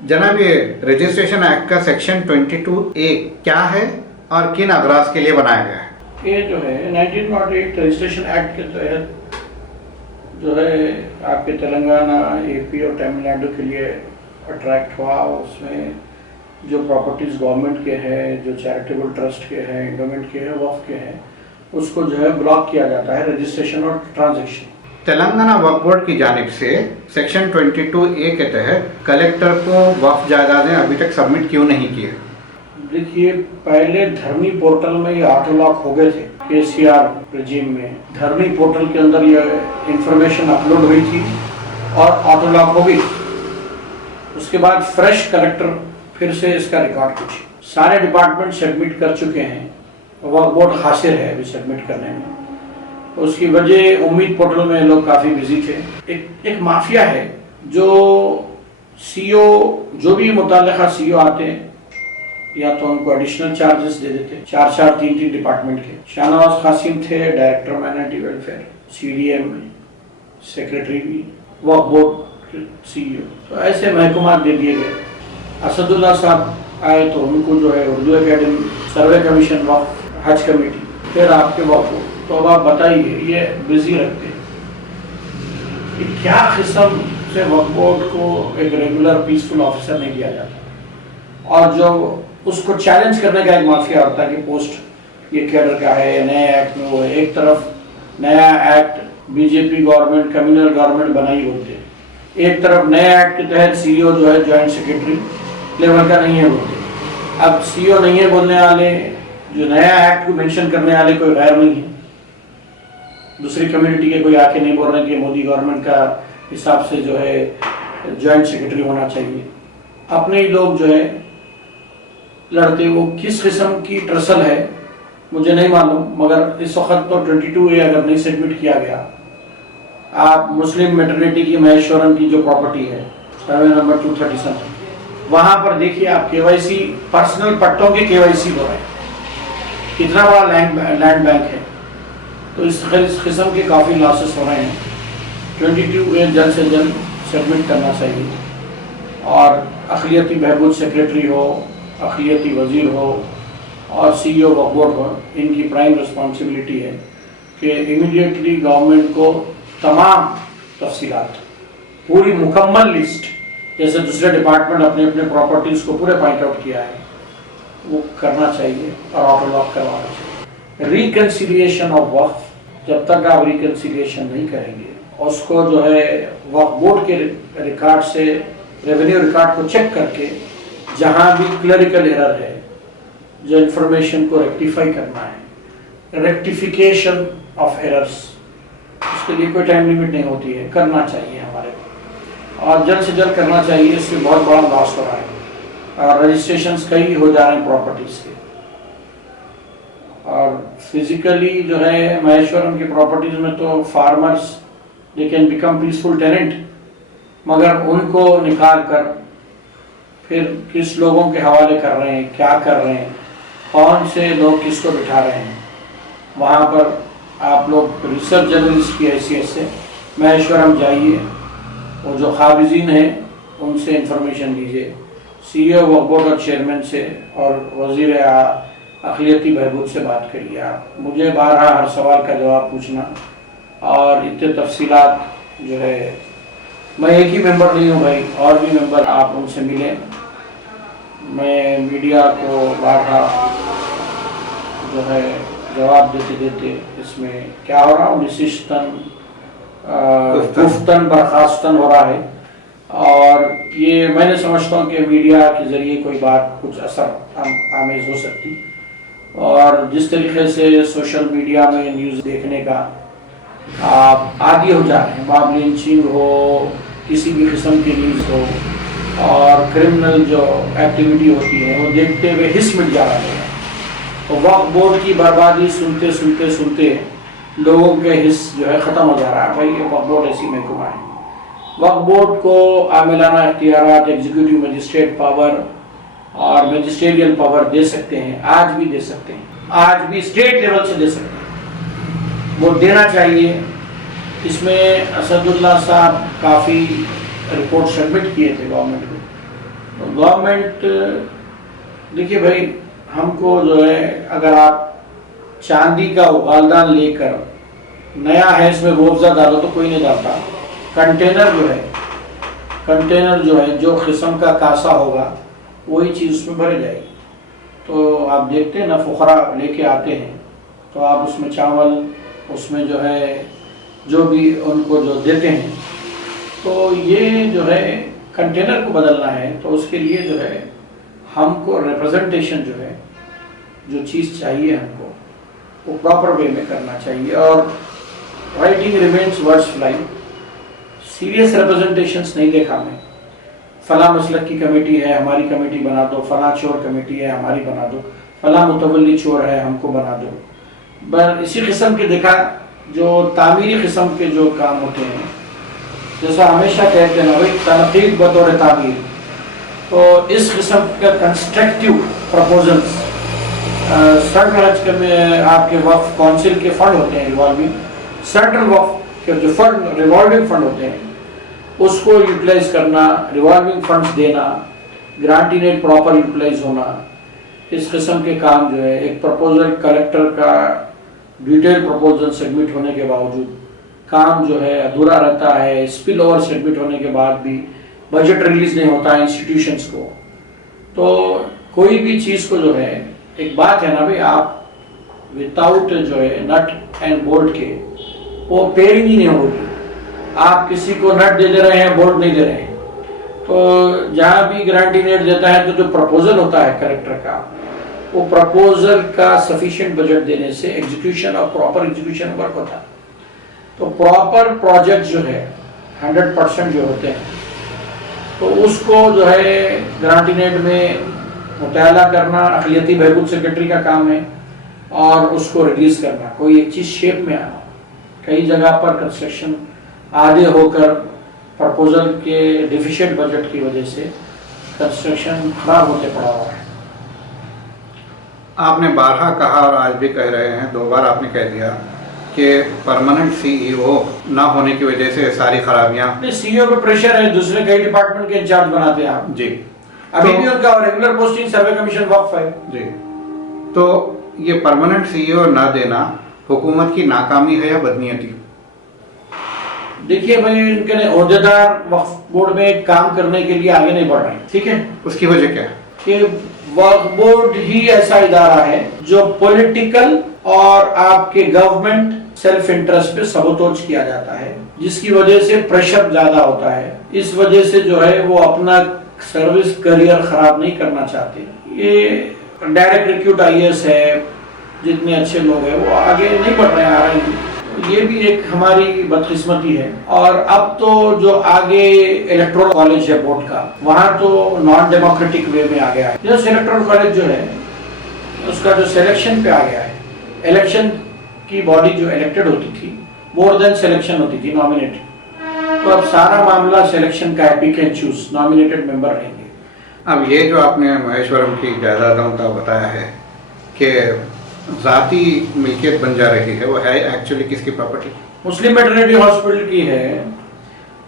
जनाब, ये registration act का सेक्शन 22A क्या है और किन अगराज के लिए बनाया गया है? ये जो है 1908 रजिस्ट्रेशन एक्ट के तहत जो है आपके तेलंगाना, AP और तमिलनाडु के लिए अट्रैक्ट हुआ। उसमें जो प्रॉपर्टीज़ गवर्नमेंट के हैं, जो चैरिटेबल ट्रस्ट के हैं, एंडोमेंट के हैं, वक्फ के हैं, उसको जो है ब्लॉक किया जाता है रजिस्ट्रेशन और ट्रांजैक्शन। तेलंगाना वक्फ बोर्ड की जानिब से सेक्शन 22A के तहत कलेक्टर को वक्फ जायदादें अभी तक सबमिट क्यों नहीं किए? देखिए, पहले धरनी पोर्टल में ये ऑटो लॉक हो गए थे। KCR रजीम में धरनी पोर्टल के अंदर ये इंफॉर्मेशन अपलोड हुई थी और ऑटो लॉक हो गई। उसके बाद फ्रेश कलेक्टर फिर से इसका रिकॉर्ड पूछे। सारे डिपार्टमेंट सबमिट कर चुके हैं, वक्फ बोर्ड हासिल है अभी सबमिट करने में। उसकी वजह उम्मीद पोर्टल में लोग काफ़ी बिजी थे। एक माफिया है जो CEO, जो भी मुतल्लिका CEO आते हैं या तो उनको एडिशनल चार्जेस दे देते, 4-3 डिपार्टमेंट के। शाहनवाज कासिम थे डायरेक्टर माइनॉरिटी वेलफेयर, CDM में सेक्रेटरी भी, वक्फ बोर्ड CEO, तो ऐसे महकूमात दे दिए गए। असदुल्ला साहब आए तो उनको जो है उर्दू एकेडमी, सर्वे कमीशन, वक्फ, हज कमेटी, फिर आपके वक्फ बोर्ड। तो अब आप बताइए, ये बिजी रखते हैं कि क्या किस्म से वक्फ बोर्ड को एक रेगुलर पीसफुल ऑफिसर नहीं दिया जाता, और जो उसको चैलेंज करने का एक माफिया होता है कि पोस्ट ये कैडर का है, नए एक्ट में वो है। एक तरफ नया act BJP government, communal government बनाई होती है, एक तरफ नए एक्ट के तहत CEO जो है जॉइंट सेक्रेटरी लेवल का नहीं है बोलते। अब CEO नहीं है बोलने वाले, जो नया एक्ट को मेंशन करने वाले कोई गैर नहीं है। दूसरी कम्युनिटी के कोई आके नहीं बोल रहे कि मोदी गवर्नमेंट का हिसाब से जो है जॉइंट सेक्रेटरी होना चाहिए। अपने ही लोग जो है लड़ते। वो किस किस्म की ट्रसल है मुझे नहीं मालूम, मगर इस वक्त तो 22A अगर नहीं सबमिट किया गया, आप मुस्लिम मेटर्निटी की महेश्वरम की जो प्रॉपर्टी है सर्वे नंबर 237, वहाँ पर देखिए आप KYC, पर्सनल पट्टों के KYC हो रहे हैं। कितना बड़ा लैंड बैंक है। तो इस किस्म के काफ़ी लॉसेस हो रहे हैं। 22A जल्द से जल्द सबमिट करना चाहिए, और अक़लियती बहबूद सेक्रेटरी हो, अक़लियती वज़ीर हो और CEO वक्फ बोर्ड हो, इनकी प्राइम रिस्पॉन्सिबिलिटी है कि इमीडिएटली गवर्नमेंट को तमाम तफसीलात, पूरी मुकम्मल लिस्ट, जैसे दूसरे डिपार्टमेंट अपने अपने प्रॉपर्टीज़ को पूरे पॉइंट आउट किया है, वो करना चाहिए और ऑटो लॉक करवाना चाहिए। रिकन्सिलिएशन ऑफ वक्फ, जब तक आप रिकन्सिलिएशन नहीं करेंगे, उसको जो है वक्फ बोर्ड के रिकॉर्ड से, रेवेन्यू रिकॉर्ड को चेक करके जहाँ भी क्लरिकल एरर है, जो इन्फॉर्मेशन को रेक्टिफाई करना है, रेक्टिफिकेशन ऑफ एरर्स, उसके लिए कोई टाइम लिमिट नहीं होती है, करना चाहिए हमारे को, और जल्द से जल्द करना चाहिए। इससे बहुत बड़ा लॉस हो रहा है और रजिस्ट्रेशंस कई हो जा रहे हैं प्रॉपर्टीज़ के। और फिजिकली जो है महेश्वरम की प्रॉपर्टीज़ में तो farmers they can become peaceful tenant, मगर उनको निकाल कर फिर किस लोगों के हवाले कर रहे हैं, क्या कर रहे हैं, कौन से लोग किसको बिठा रहे हैं, वहाँ पर आप लोग रिसर्च जर्नलिस्ट की हैसियत से महेश्वरम जाइए, वो जो काबिज़ीन हैं उनसे इंफॉर्मेशन लीजिए, CEO वक्फ बोर्ड और चेयरमैन से और वज़ीर अक़लियती बहबूद से बात करिए। आप मुझे 12 हर सवाल का जवाब पूछना, और इतने तफसीलात जो है, मैं एक ही मेंबर नहीं हूँ भाई, और भी मेंबर आप उनसे मिलें। मैं मीडिया को 12 जो है जवाब देते देते इसमें क्या हो रहा हूँ, निशिस्तन गुफ्तन बर्खास्तन हो रहा है, और ये मैंने समझता हूँ कि मीडिया के ज़रिए कोई बात कुछ असर आमेज़ हो सकती। और जिस तरीके से सोशल मीडिया में न्यूज़ देखने का आप आदी हो जा रहे हैं, मॉब लिंचिंग हो, किसी भी किस्म की न्यूज़ हो, और क्रिमिनल जो एक्टिविटी होती है वो देखते हुए हिस्स मिट जा रहे हैं। तो वक्फ बोर्ड की बर्बादी सुनते सुनते सुनते लोगों के हिस्स जो है ख़त्म हो जा रहा है। भाई ये वक्फ बोर्ड ऐसी महकमा है। वक्फ बोर्ड को आमिलाना इख्तियारात, एग्जीक्यूटिव मजिस्ट्रेट पावर और मजिस्ट्रियल पावर दे सकते हैं, आज भी दे सकते हैं, आज भी स्टेट लेवल से दे सकते हैं, वो देना चाहिए। इसमें असदुल्ला साहब काफ़ी रिपोर्ट सबमिट किए थे गवर्नमेंट को, गवर्नमेंट देखिए भाई, हमको जो है अगर आप चांदी का उबालदान लेकर नया है इसमें मुआवजा डालो तो कोई नहीं डालता। कंटेनर जो है जो किस्म का कासा होगा वही चीज़ उसमें भरी जाएगी। तो आप देखते हैं ना, फुकरा लेके आते हैं तो आप उसमें चावल, उसमें जो है जो भी उनको जो देते हैं, तो ये जो है कंटेनर को बदलना है तो उसके लिए जो है हमको रिप्रेजेंटेशन जो है, जो चीज़ चाहिए हमको वो प्रॉपर वे में करना चाहिए। और writing remains words fly, serious representations नहीं देखा मैं। फला मसलक की कमेटी है, हमारी कमेटी बना दो, फला चोर कमेटी है, हमारी बना दो, फला मुतवल्ली चोर है, हमको बना दो। पर इसी किस्म के देखा जो तामीरी किस्म के जो काम होते हैं, जैसा हमेशा कहते हैं ना भाई, तनकीद बतौर तामीर, तो इस किस्म का कंस्ट्रक्टिव प्रपोजल्स सर्ट में आपके वक्फ काउंसिल के फंड होते हैं, रिवॉल्विंग सेंट्रल वक्फ के जो फंड रिवॉल्विंग फंड होते हैं उसको यूटिलाइज करना, रिवॉल्विंग फंड्स देना, ग्रांटीनेट प्रॉपर यूटिलाइज होना, इस किस्म के काम जो है, एक प्रपोजल कलेक्टर का डिटेल प्रपोजल सबमिट होने के बावजूद काम जो है अधूरा रहता है। स्पिल ओवर सबमिट होने के बाद भी बजट रिलीज नहीं होता है इंस्टीट्यूशंस को। तो कोई भी चीज़ को जो है, एक बात है ना भाई, आप विदाउट जो है नट एंड बोल्ट के वो पेयरिंग ही नहीं होगी। आप किसी को नट दे रहे हैं, बोल्ट नहीं दे रहे हैं। तो जहाँ भी ग्रांटीनेट देता है तो जो प्रपोजल होता है कलेक्टर का, वो प्रपोजल का सफिशिएंट बजट देने से एग्जीक्यूशन और प्रॉपर एग्जीक्यूशन वर्क होता है। तो प्रॉपर प्रोजेक्ट जो है 100% जो होते हैं, तो उसको जो है ग्रांटीनेट में मुताला करना अक़लियती बहबूद सेक्रेटरी का काम है और उसको रिलीज करना, कोई एक चीज़ शेप में आना। कई जगह पर कंस्ट्रक्शन आधे होकर प्रपोजल के डिफिशिएंट बजट की वजह से कंस्ट्रक्शन खराब होते पड़ा हुआ है। आपने बारहा कहा और आज भी कह रहे हैं, 2 बार आपने कह दिया कि परमानेंट सीईओ ना होने की वजह से सारी खराबियां। सीईओ पे प्रेशर है, दूसरे कई डिपार्टमेंट के इंचार्ज बनाते हैं आप जी। अभी भी उनका रेगुलर पोस्टिंग सर्वे कमीशन वक्फ है जी। तो ये परमानेंट सीईओ ना देना हुकूमत की नाकामी है या बदनीयती? देखिए भाई, इनके ओहदेदार वक्फ बोर्ड में काम करने के लिए आगे नहीं बढ़ रहे, ठीक है। उसकी वजह क्या है? कि वक्फ बोर्ड ही ऐसा इदारा है जो पॉलिटिकल और आपके गवर्नमेंट सेल्फ इंटरेस्ट पे सबोतोज किया जाता है, जिसकी वजह से प्रेशर ज्यादा होता है। इस वजह से जो है वो अपना सर्विस करियर खराब नहीं करना चाहते। ये डायरेक्ट रिक्रूट आईएएस है, जितने अच्छे लोग हैं वो आगे नहीं बढ़ रहे हैं, आ रहे हैं। ये भी एक हमारी बदकिस्मती है। और अब तो जो आगे इलेक्टोरल कॉलेज है बोर्ड का, वहाँ तो नॉन डेमोक्रेटिक वे में आ गया है। जैसे इलेक्टोरल कॉलेज जो है उसका जो सिलेक्शन पे आ गया है, इलेक्शन की बॉडी जो इलेक्टेड होती थी मोर देन सिलेक्शन होती थी, नॉमिनेटेड। तो अब सारा मामला सिलेक्शन का है, pick and choose, nominated member रहेंगे। अब ये जो आपने महेश्वरम की जायदादों का बताया है कि ज़ाती मिल्कियत बन जा रही है, वो है एक्चुअली किसकी प्रॉपर्टी? मुस्लिम वेटरनरी हॉस्पिटल की है।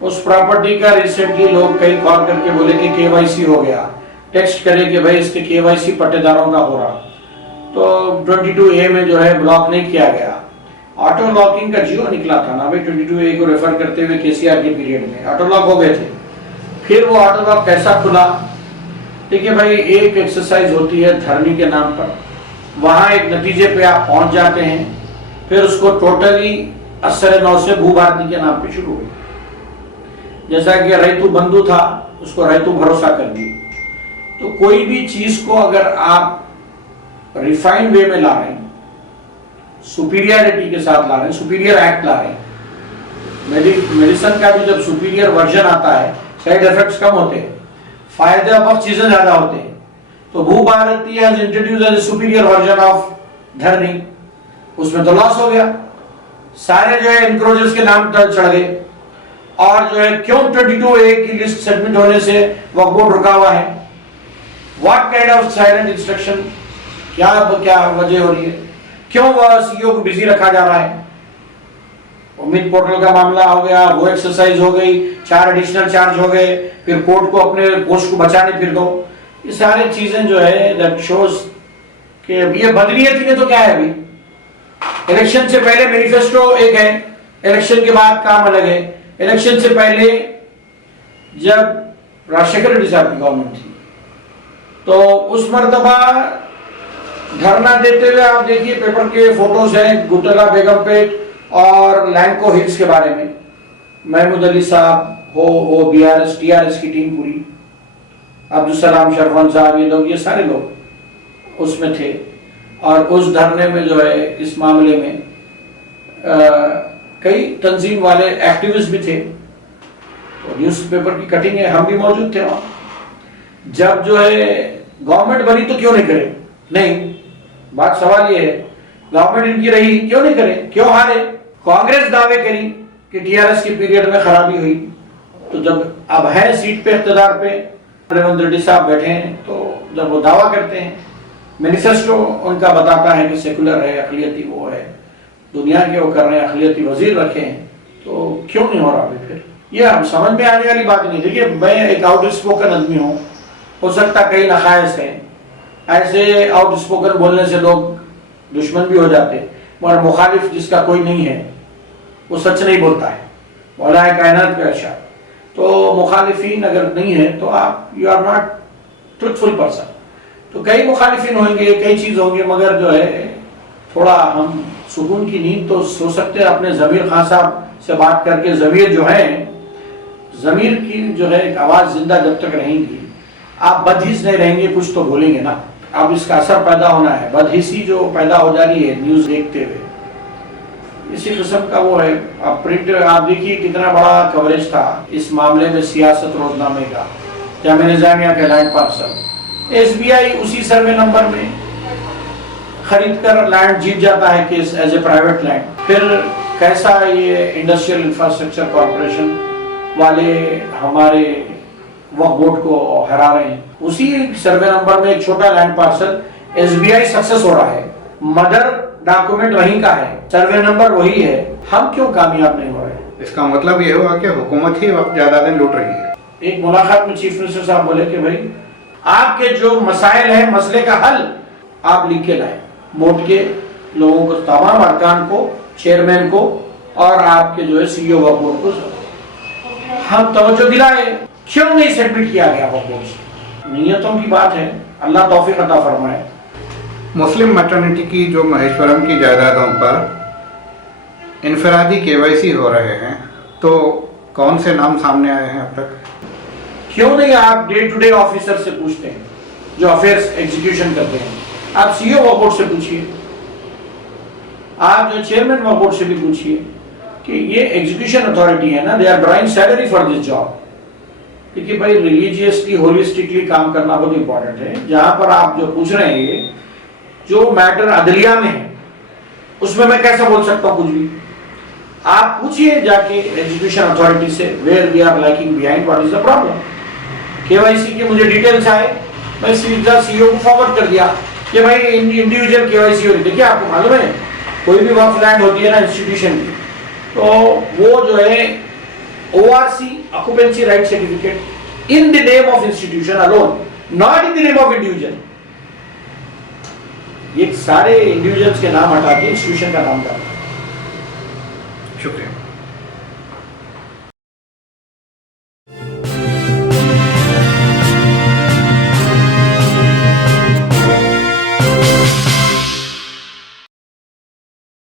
उस प्रॉपर्टी का रिसेंटली लोग कई कॉल करके बोले कि केवाईसी हो गया, टेक्स्ट करे कि भाई इसके केवाईसी पट्टेदारों का हो रहा, तो 22A में जो है ब्लॉक नहीं किया गया। ऑटो लॉकिंग का जियो निकला था ना भाई, 22A को रेफर करते हुए केसीआर के पीरियड में ऑटो लॉक हो गए थे। फिर वो ऑटो लॉक कैसा खुला? देखिए भाई, एक एक्सरसाइज होती है धरनी के नाम पर, वहां एक नतीजे पे आप पहुंच जाते हैं, फिर उसको टोटली असर नौ से भू भारती के नाम पे शुरू हुई। जैसा कि रैतु बंधु था, उसको रैतु भरोसा कर दी। तो कोई भी चीज को अगर आप रिफाइंड वे में ला रहे हैं, सुपीरियरिटी के साथ ला रहे हैं, सुपीरियर एक्ट ला रहे हैं, मेडिसिन का भी जब सुपीरियर वर्जन आता है साइड इफेक्ट्स कम होते हैं, फायदे बख्श चीजें ज्यादा होते हैं। तो Bhu Bharati has introduced as a superior version of Dharani, उसमें तो लॉस हो गया, सारे जो है इंक्रोचर्स के नाम चढ़ गए। और जो है क्यों 22A की लिस्ट सबमिट होने से वक्फ बोर्ड रुका हुआ है? What kind of silent instruction, क्या वजह हो रही है? क्यों सीईओ को बिजी रखा जा रहा है? उम्मीद पोर्टल का मामला हो गया, वो एक्सरसाइज हो गई, 4 एडिशनल चार्ज हो गए, फिर कोर्ट को अपने पोस्ट को बचाने फिर दो, ये सारी चीजें जो है दैट शोज कि अब ये बदनीयत ही तो क्या है। अभी इलेक्शन से पहले मैनिफेस्टो एक है, इलेक्शन के बाद काम अलग है। इलेक्शन से पहले जब राजशेखर रेड्डी साहब की गवर्नमेंट थी तो उस मर्तबा धरना देते हुए आप देखिए पेपर के फोटोज हैं गुटला बेगमपेट और लैंको हिल्स के बारे में, महमूद अली साहब हो, वो बीआरएस टीआरएस की टीम पूरी, अब्दुल सलाम शरफन साहब, ये लोग, ये सारे लोग उसमें थे। और उस धरने में जो है इस मामले में कई तंजीम वाले एक्टिविस्ट भी थे, तो न्यूज़पेपर की कटिंग है, हम भी मौजूद थे वहां। जब जो है गवर्नमेंट बनी तो क्यों नहीं करे, नहीं, बात सवाल ये है गवर्नमेंट इनकी रही क्यों नहीं करे, क्यों हारे। कांग्रेस दावे करी कि टीआरएस के पीरियड में खराबी हुई, तो जब अब है सीट पे इख्तिदार पे रेवंत रेड्डी साहब बैठे हैं, तो जब वो दावा करते हैं, मैनिफेस्टो उनका बताता है कि सेकुलर है, अक़लियती वो है, दुनिया के वो कर रहे हैं, अक़लियती वजीर रखे हैं, तो क्यों नहीं हो रहा अभी फिर। ये हम समझ में आने वाली बात नहीं। देखिए मैं एक आउट स्पोकन आदमी हूँ, हो सकता कई नखायस हैं, ऐसे आउट स्पोकन बोलने से लोग दुश्मन भी हो जाते, मगर मुखालिफ जिसका कोई नहीं है वो सच नहीं बोलता है, मौलाए कायनात का इरशाद। तो मुखालिफिन अगर नहीं है तो आप you are not truthful person. तो कई मुखालिफिन होंगे, कई चीज़ होंगे, मगर जो है थोड़ा हम सुकून की नींद तो सो सकते हैं अपने ज़मीर खान साहब से बात करके। ज़मीर जो है, ज़मीर की जो है एक आवाज़ जिंदा जब तक रहेंगी, आप बदहिस नहीं रहेंगे, कुछ तो बोलेंगे ना। अब इसका असर पैदा होना है, बदहिसी जो पैदा हो जा रही है न्यूज़ देखते हुए, इसी किस्म का वो है। अब प्रिंट आप देखिए कितना बड़ा कवरेज था इस मामले में सियासत रोजनामे का, जामिया निज़ामिया के लैंड पार्सल, एसबीआई उसी सर्वे नंबर में खरीद कर लैंड जीत जाता है case as a private land. फिर कैसा ये इंडस्ट्रियल इंफ्रास्ट्रक्चर कॉर्पोरेशन वाले हमारे वक्फ बोर्ड को हरा रहे हैं, उसी सर्वे नंबर में एक छोटा लैंड पार्सल एसबीआई सक्सेस हो रहा है, मदर डॉक्यूमेंट वहीं का है, सर्वे नंबर वही है, हम क्यों कामयाब नहीं हो रहे। इसका मतलब ये हुआ कि हुकूमत ही वक्त ज्यादा दिन लूट रही है। एक मुलाकात में चीफ मिनिस्टर साहब बोले कि भाई आपके जो मसाइल है, मसले का हल आप लिख के लाए, बोर्ड के लोगों को, तमाम अरकान को, चेयरमैन को और आपके जो है सीईओ वक्फ बोर्ड को, हम तवज्जो दिलाए, क्यों नहीं सबमिट किया गया वक्फ बोर्ड से। नियतों की बात है, अल्लाह तौफीक अता फरमाए। मुस्लिम मैटरनिटी की जो महेश्वरम की जायदादों पर इनफरादी केवाईसी हो रहे हैं, तो कौन से नाम सामने आए हैं अब तक? क्यों नहीं आप डे टू डे ऑफिसर से पूछते हैं जो अफेयर्स एग्जीक्यूशन करते हैं, आप सीईओ वक्फ बोर्ड से पूछिए, आप जो चेयरमैन वक्फ बोर्ड से भी पूछिए कि ये एग्जीक्यूशन अथॉरिटी है ना, they are drawing salary for this job. क्योंकि भाई रिलीजियसली होलिस्टिकली काम करना बहुत इंपॉर्टेंट है। जहां पर आप जो पूछ रहे हैं, ये जो मैटर अदलिया में है उसमें मैं कैसे बोल सकता हूं कुछ भी। आप पूछिए जाके एजुकेशन अथॉरिटी से, where we are lacking behind, what is the problem. KYC के मुझे डिटेल्स आए, मैं सीधा सीईओ को फॉरवर्ड कर दिया कि भाई इंडिविजुअल केवाईसी हो रही। देखिए आपको मालूम है कोई भी वक्फ लैंड होती है ना इंस्टीट्यूशन की, तो वो जो है ORC occupancy right certificate in the name of institution alone, not in the name of individual. ये सारे इंडिविजुअल्स के नाम हटा के इंस्टीट्यूशन का नाम डालना। शुक्रिया।